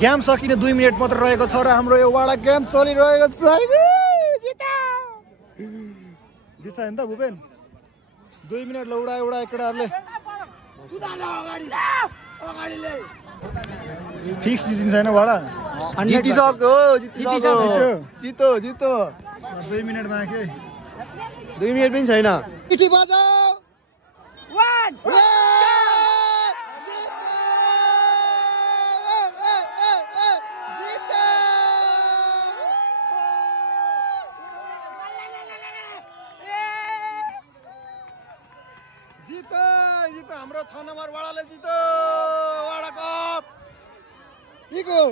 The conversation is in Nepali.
गेम सकिने 2 मिनेट मात्र रहेको छ र हाम्रो यो वाडा गेम चलिरहेको छ जित्छ नि त भुपेन 2 मिनेट उडा केटाहरूले फिक्स जितिन्छ हैन वाडा जितिसक्यो जितो 2 मिनेट बाँकी 2 मिनेट पनि छैन इठी बजाऊ 1 जितो हाम्रो 6 नम्बर वाडाले जितो वाडा कप इगो